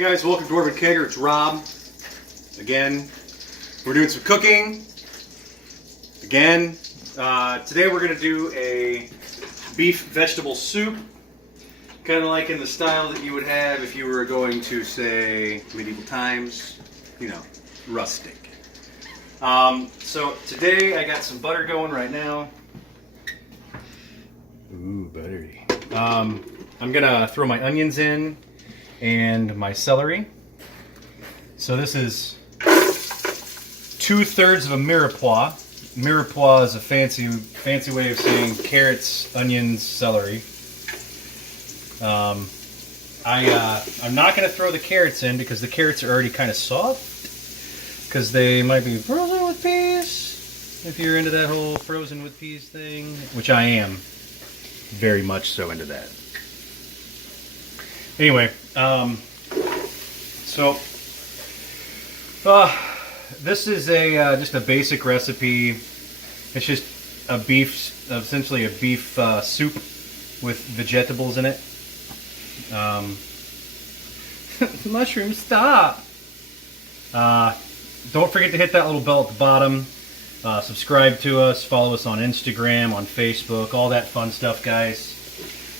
Hey guys, welcome to Dwarven Kegger. It's Rob. Again, we're doing some cooking. Again, today we're going to do a beef vegetable soup, kind of like in the style that you would have if you were going to, say, medieval times, you know, rustic. So today I got some butter going right now. Ooh, buttery. I'm going to throw my onions in and my celery. So this is 2/3 of a mirepoix. Mirepoix is a fancy way of saying carrots, onions, celery. I'm not going to throw the carrots in because the carrots are already kind of soft, because they might be frozen with peas. If you're into that whole frozen with peas thing, which I am very much so into that. Anyway, this is just a basic recipe. It's just essentially a beef soup with vegetables in it. Mushrooms, stop! Don't forget to hit that little bell at the bottom. Subscribe to us, follow us on Instagram, on Facebook, all that fun stuff, guys.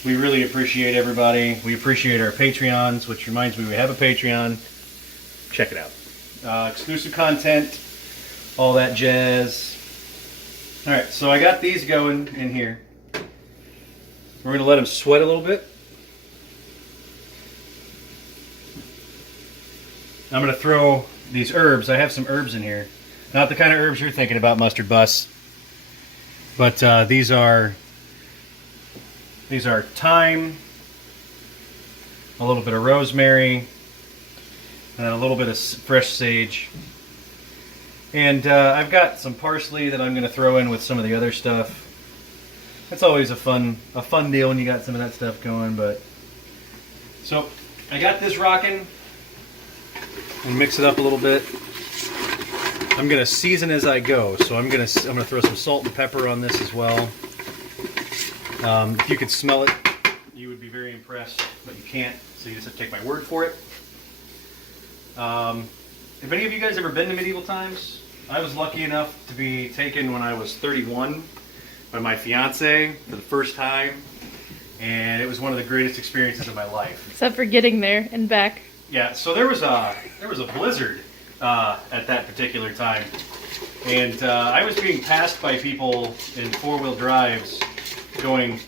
We really appreciate everybody. We appreciate our Patreons, which reminds me we have a Patreon. Check it out. Exclusive content, all that jazz. Alright, so I got these going in here. We're going to let them sweat a little bit. I'm going to throw these herbs. I have some herbs in here. Not the kind of herbs you're thinking about, Mustard Bus. But these are thyme, a little bit of rosemary, and a little bit of fresh sage. And I've got some parsley that I'm going to throw in with some of the other stuff. It's always a fun deal when you got some of that stuff going. But so I got this rocking, and mix it up a little bit. I'm going to season as I go, so I'm going to throw some salt and pepper on this as well. If you could smell it, you would be very impressed, but you can't, so you just have to take my word for it. Have any of you guys ever been to medieval times? I was lucky enough to be taken when I was 31 by my fiance for the first time, and it was one of the greatest experiences of my life. Except for getting there and back. Yeah, so there was a blizzard at that particular time, and I was being passed by people in four-wheel drives going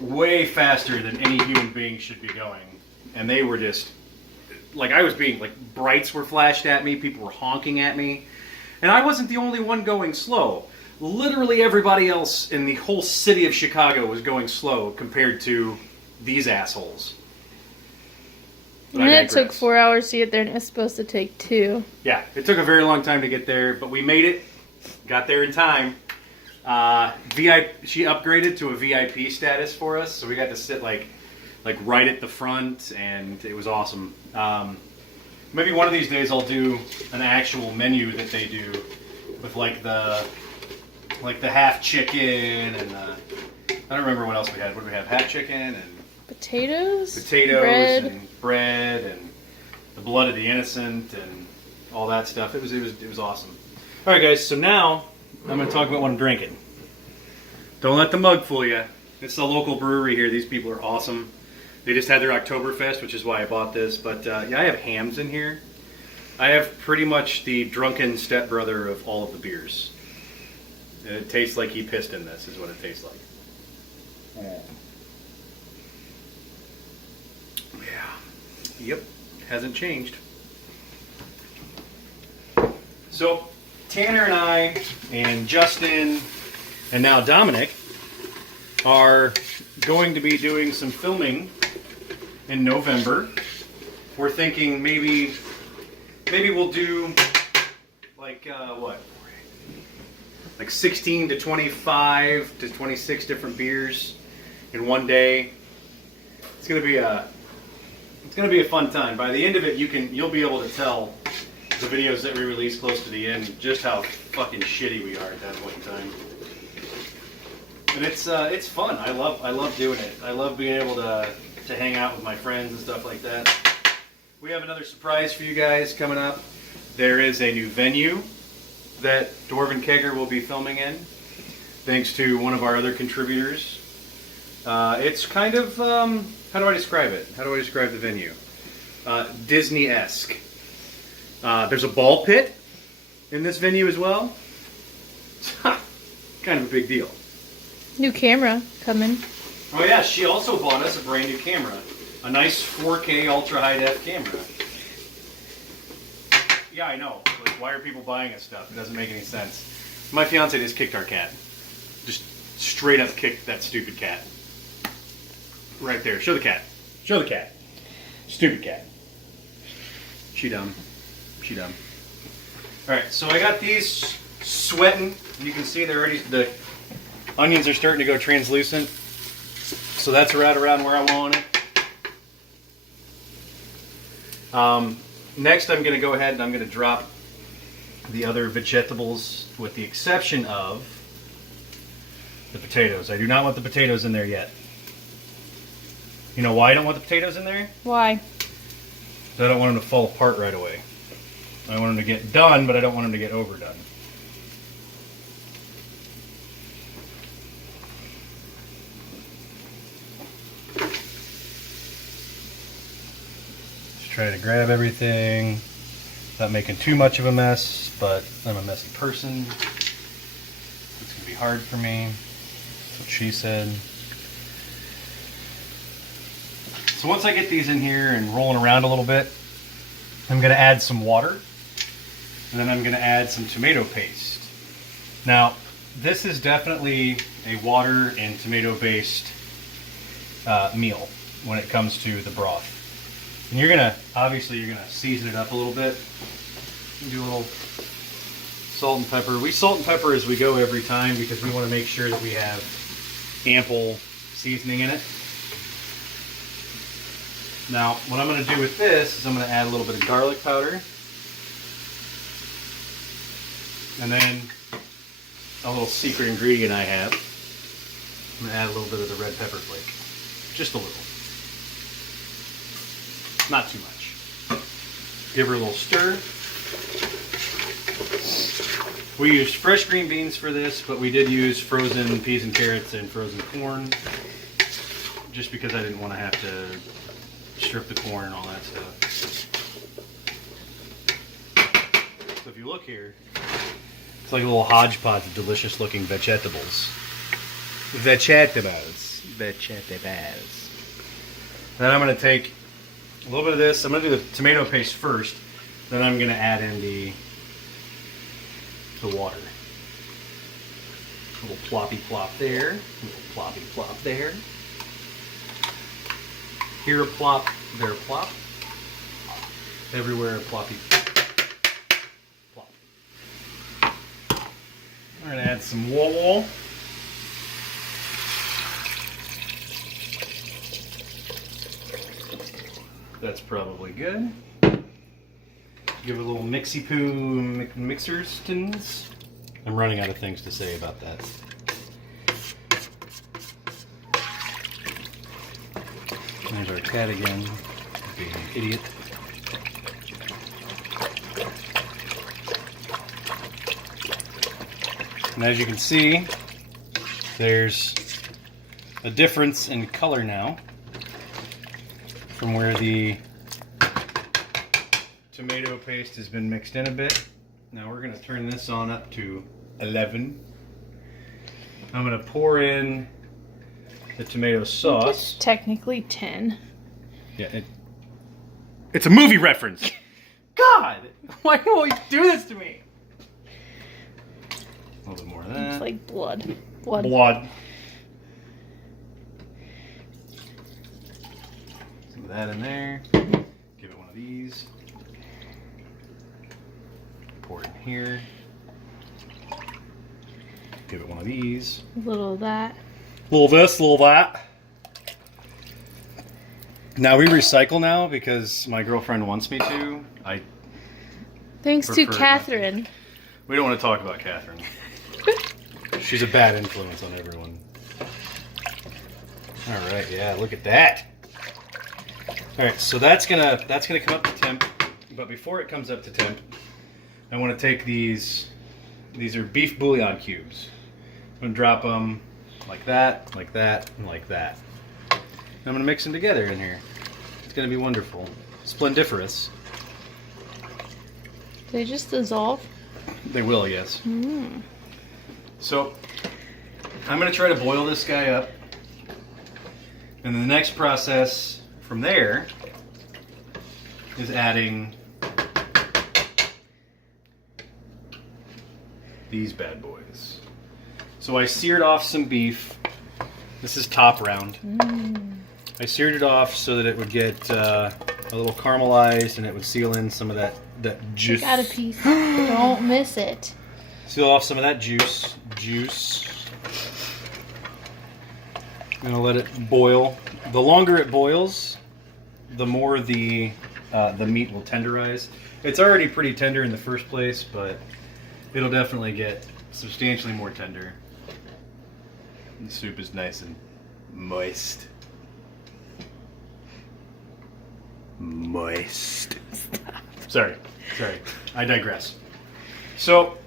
way faster than any human being should be going, and they were just like, I was being like, brights were flashed at me, people were honking at me, and I wasn't the only one going slow. Literally everybody else in the whole city of Chicago was going slow compared to these assholes. But and it took 4 hours to get there, and it was supposed to take 2. Yeah, it took a very long time to get there, but we made it, got there in time. She upgraded to a VIP status for us, so we got to sit like right at the front, and it was awesome. Maybe one of these days I'll do an actual menu that they do with like the half chicken and I don't remember what else we had. What did we have? Half chicken and potatoes, bread. And bread and the blood of the innocent and all that stuff. It was awesome. All right, guys. So now I'm going to talk about what I'm drinking. Don't let the mug fool you. It's the local brewery here. These people are awesome. They just had their Oktoberfest, which is why I bought this. But yeah, I have hams in here. I have pretty much the drunken stepbrother of all of the beers. And it tastes like he pissed in this, is what it tastes like. Yeah. Yep. Hasn't changed. So Tanner and I and Justin and now Dominic are going to be doing some filming in November. We're thinking maybe we'll do like like 16 to 25 to 26 different beers in one day. It's gonna be a fun time. By the end of it, you'll be able to tell the videos that we release close to the end just how fucking shitty we are at that point in time. And it's fun. I love doing it. I love being able to hang out with my friends and stuff like that. We have another surprise for you guys coming up. There is a new venue that Dwarven Kegger will be filming in, thanks to one of our other contributors. It's kind of, how do I describe it? How do I describe the venue? Disney-esque. There's a ball pit in this venue as well. Kind of a big deal. New camera coming. Oh yeah, she also bought us a brand new camera. A nice 4K ultra high def camera. Yeah, I know. Like, why are people buying us stuff? It doesn't make any sense. My fiance just kicked our cat. Just straight up kicked that stupid cat. Right there. Show the cat. Show the cat. Stupid cat. She dumb. She dumb. Alright, so I got these sweating. You can see they're already, the onions are starting to go translucent. So that's right around where I want it. Next I'm going to go ahead and I'm going to drop the other vegetables with the exception of the potatoes. I do not want the potatoes in there yet. You know why I don't want the potatoes in there? Why? Because I don't want them to fall apart right away. I want them to get done, but I don't want them to get overdone. Try to grab everything without making too much of a mess, but I'm a messy person. It's going to be hard for me. That's what she said. So once I get these in here and rolling around a little bit, I'm going to add some water, and then I'm going to add some tomato paste. Now, this is definitely a water and tomato based meal when it comes to the broth. And you're gonna, obviously you're gonna season it up a little bit. Do a little salt and pepper. We salt and pepper as we go every time because we want to make sure that we have ample seasoning in it. Now, what I'm gonna do with this is I'm gonna add a little bit of garlic powder. And then a little secret ingredient I have. I'm gonna add a little bit of the red pepper flake. Just a little. Not too much. Give her a little stir. We used fresh green beans for this, but we did use frozen peas and carrots and frozen corn, just because I didn't want to have to strip the corn and all that stuff. So if you look here, it's like a little hodgepodge of delicious looking vegetables. Vegetables. Vegetables. Then I'm going to take a little bit of this. I'm going to do the tomato paste first. Then I'm going to add in the water. A little ploppy plop there. A little ploppy plop there. Here a plop, there a plop. Everywhere a ploppy plop. We're going to add some wall. That's probably good. Give it a little mixy-poo mixerstons. I'm running out of things to say about that. There's our cat again, being an idiot. And as you can see, there's a difference in color now from where the tomato paste has been mixed in a bit. Now we're going to turn this on up to 11. I'm going to pour in the tomato sauce. It's technically 10. Yeah, it's a movie reference. God, why do you always do this to me? A little bit more of that. It's like blood. Blood. Blood. Some of that in there. Give it one of these. Pour it in here. Give it one of these. A little of that. Little this, little that. Now we recycle now because my girlfriend wants me to. Thanks to prefer not to. Catherine. We don't want to talk about Catherine. She's a bad influence on everyone. All right, yeah, look at that. All right, so that's gonna come up to temp. But before it comes up to temp, I want to take these. These are beef bouillon cubes. I'm gonna drop them like that, and like that. And I'm gonna mix them together in here. It's gonna be wonderful, splendiferous. They just dissolve? They will, yes. Mm. So I'm gonna try to boil this guy up, and then the next process from there is adding these bad boys. So I seared off some beef. This is top round. I seared it off so that it would get a little caramelized and it would seal in some of that juice. Got a piece. Don't miss it. Seal off some of that juice. I'm gonna let it boil. The longer it boils, the more the meat will tenderize. It's already pretty tender in the first place, but it'll definitely get substantially more tender. The soup is nice and moist. Sorry, I digress. So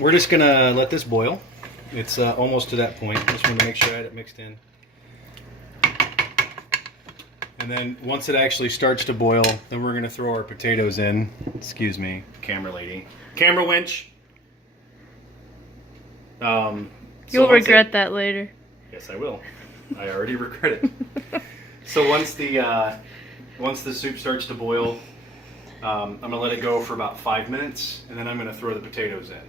we're just gonna let this boil. It's almost to that point. Just want to make sure I had it mixed in. And then once it actually starts to boil, then we're gonna throw our potatoes in. Excuse me, camera lady. Camera winch. You'll regret that later. Yes, I will. I already regret it. So once the soup starts to boil, I'm gonna let it go for about 5 minutes, and then I'm gonna throw the potatoes in.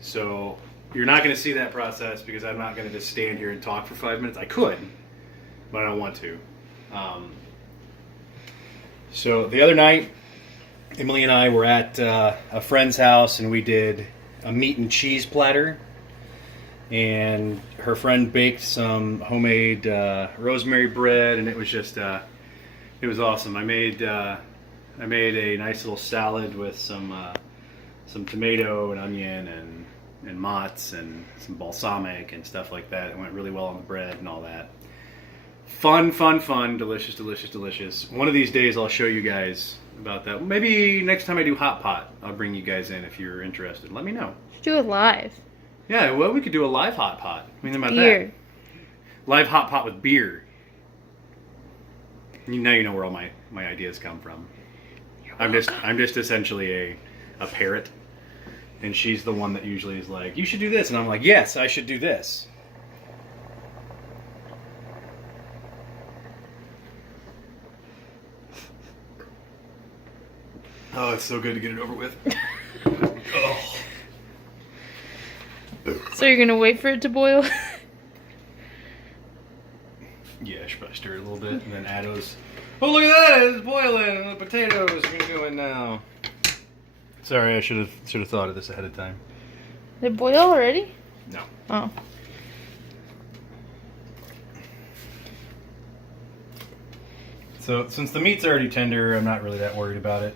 So you're not gonna see that process because I'm not gonna just stand here and talk for 5 minutes. I could, but I don't want to. So the other night, Emily and I were at a friend's house, and we did a meat and cheese platter. And her friend baked some homemade rosemary bread, and it was just it was awesome. I made a nice little salad with some tomato and onion and mozz and some balsamic and stuff like that. It went really well on the bread and all that. Fun, delicious. One of these days I'll show you guys about that. Maybe next time I do hot pot, I'll bring you guys in if you're interested. Let me know. Should do it live. Yeah, well, we could do a live hot pot. I mean, about Beer. that. Live hot pot with beer. Now you know where all my ideas come from. I'm just essentially a parrot, and she's the one that usually is like, you should do this, and I'm like, yes, I should do this. Oh, it's so good to get it over with. Oh. So you're gonna wait for it to boil? Yeah, I should probably stir it a little bit, and then add those. Oh, look at that! It's boiling, and the potatoes are gonna go in now. Sorry, I should have thought of this ahead of time. They boil already? No. Oh. So since the meat's already tender, I'm not really that worried about it.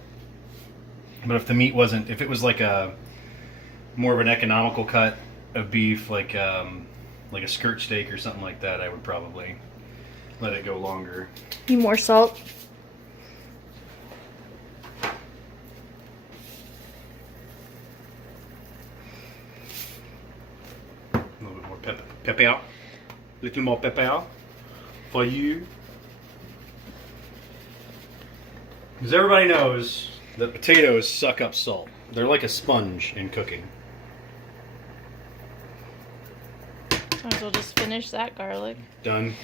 But if the meat wasn't, if it was like a more of an economical cut of beef, like a skirt steak or something like that, I would probably let it go longer. Need more salt? A little bit more pepper. Little more pepper for you. Because everybody knows that potatoes suck up salt. They're like a sponge in cooking. Might as well just finish that garlic. Done.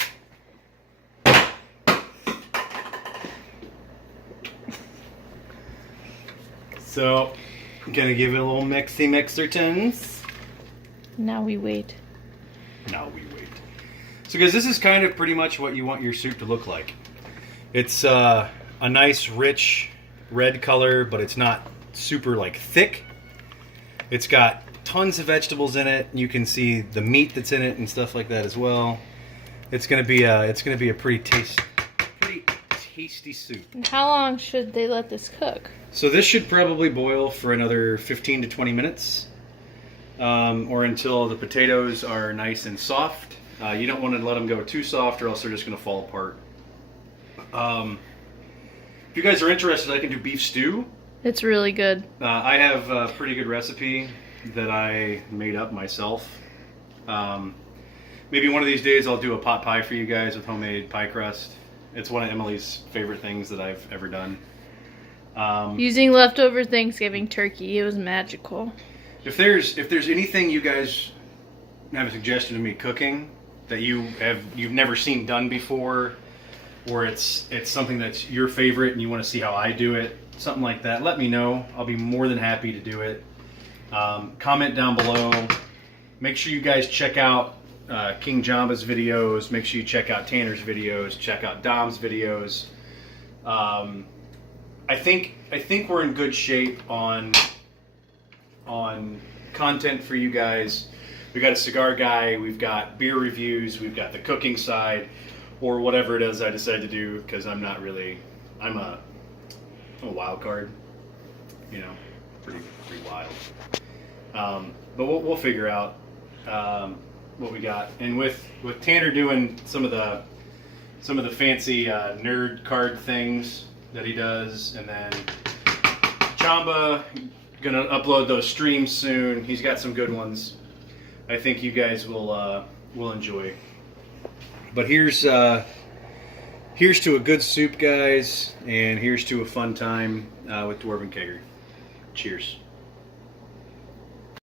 So, I'm gonna give it a little mixertons. Now we wait. So guys, this is kind of pretty much what you want your soup to look like. It's a nice, rich red color, but it's not super like thick. It's got tons of vegetables in it. You can see the meat that's in it and stuff like that as well. It's gonna be a pretty tasty soup. And how long should they let this cook? So this should probably boil for another 15 to 20 minutes, or until the potatoes are nice and soft. You don't want to let them go too soft, or else they're just going to fall apart. If you guys are interested, I can do beef stew. It's really good. I have a pretty good recipe that I made up myself. Maybe one of these days I'll do a pot pie for you guys with homemade pie crust. It's one of Emily's favorite things that I've ever done. Using leftover Thanksgiving turkey, it was magical. If there's anything you guys have a suggestion of me cooking that you've never seen done before, or it's something that's your favorite and you want to see how I do it, something like that, let me know. I'll be more than happy to do it. Comment down below. Make sure you guys check out King Jamba's videos. Make sure you check out Tanner's videos. Check out Dom's videos. I think we're in good shape on content for you guys. We got a cigar guy. We've got beer reviews. We've got the cooking side, or whatever it is I decide to do. Because I'm a wild card. You know, pretty wild. But we'll figure out what we got. And with Tanner doing some of the fancy nerd card things that he does, and then Jamba gonna upload those streams soon. He's got some good ones. I think you guys will enjoy. But here's to a good soup, guys, and here's to a fun time with Dwarven Kegger. Cheers.